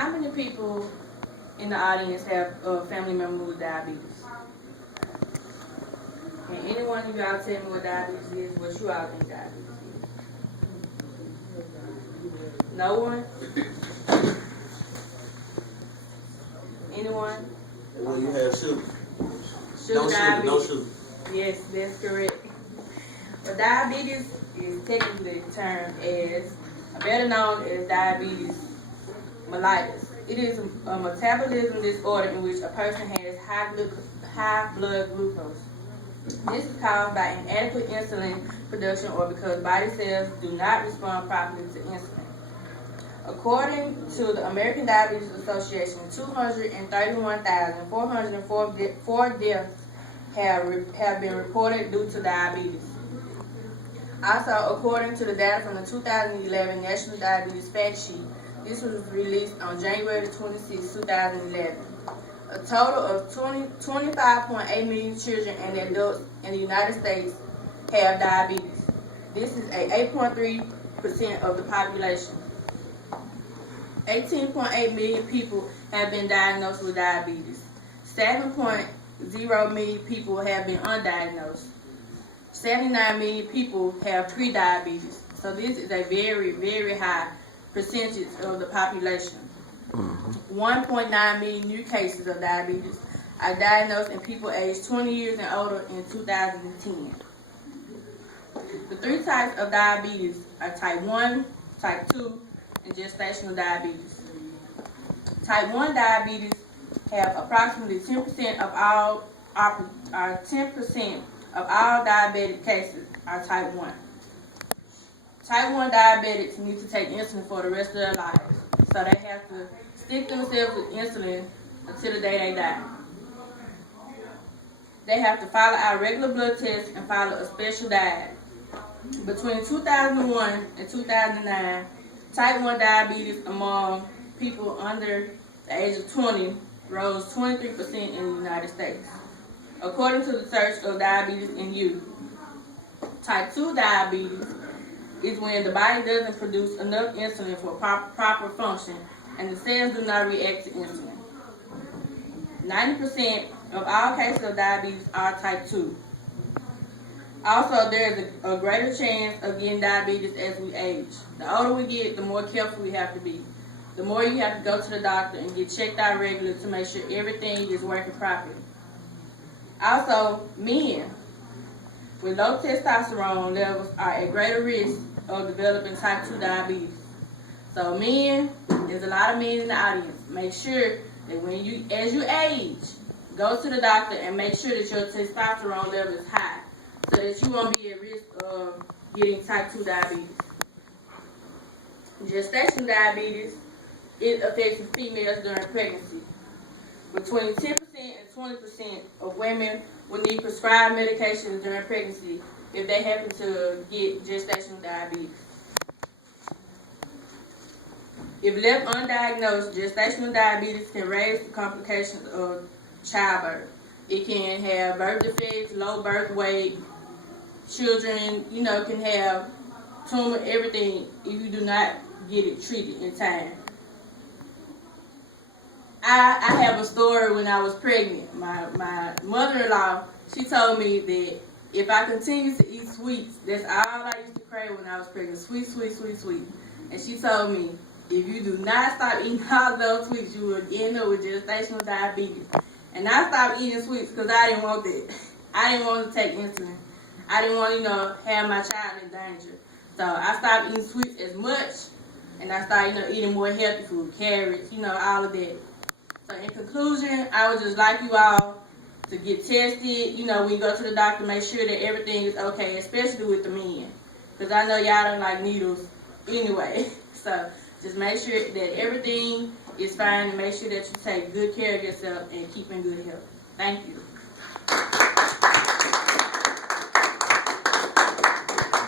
How many people in the audience have a family member with diabetes? Can anyone of y'all tell me what diabetes is? What you all think diabetes is? No one? Anyone? Well, you have sugar. Sugar diabetes. No sugar. Yes, that's correct. But diabetes is technically termed as, better known as diabetes mellitus. It is a metabolism disorder in which a person has high blood glucose. This is caused by inadequate insulin production or because body cells do not respond properly to insulin. According to the American Diabetes Association, 231,404 deaths have been reported due to diabetes. Also, according to the data from the 2011 National Diabetes Fact Sheet, this was released on January 26, 2011. A total of 25.8 million children and adults in the United States have diabetes. This is 8.3% of the population. 18.8 million people have been diagnosed with diabetes. 7.0 million people have been undiagnosed. 79 million people have pre-diabetes. So this is a very, very high percentage of the population. 1.9 million new cases of diabetes are diagnosed in people aged 20 years and older in 2010. The three types of diabetes are type 1, type 2, and gestational diabetes. Type 1 diabetes have approximately 10% of all 10% of all diabetic cases are type 1. Type 1 diabetics need to take insulin for the rest of their lives, so they have to stick themselves with insulin until the day they die. They have to follow our regular blood tests and follow a special diet. Between 2001 and 2009, type 1 diabetes among people under the age of 20 rose 23% in the United States. According to the Search of Diabetes in Youth, type 2 diabetes is when the body doesn't produce enough insulin for proper function and the cells do not react to insulin. 90% of all cases of diabetes are type 2. Also, there is a greater chance of getting diabetes as we age. The older we get, the more careful we have to be. The more you have to go to the doctor and get checked out regularly to make sure everything is working properly. Also, men with low testosterone levels are at greater risk of developing type 2 diabetes. So men, there's a lot of men in the audience. Make sure that as you age, go to the doctor and make sure that your testosterone level is high so that you won't be at risk of getting type 2 diabetes. Gestational diabetes, it affects females during pregnancy. Between 10% and 20% of women will need prescribed medications during pregnancy if they happen to get gestational diabetes. If left undiagnosed, gestational diabetes can raise the complications of childbirth. It can have birth defects, low birth weight. Children, can have tumor, everything, if you do not get it treated in time. I have a story when I was pregnant. My mother-in-law, she told me that if I continue to eat sweets, that's all I used to crave when I was pregnant. Sweet, sweet, sweet, sweet. And she told me, if you do not stop eating all those sweets, you will end up with gestational diabetes. And I stopped eating sweets because I didn't want that. I didn't want to take insulin. I didn't want to, have my child in danger. So I stopped eating sweets as much, and I started, eating more healthy food, carrots, all of that. So in conclusion, I would just like you all to get tested. When you go to the doctor, make sure that everything is okay, especially with the men. Because I know y'all don't like needles anyway. So just make sure that everything is fine and make sure that you take good care of yourself and keep in good health. Thank you.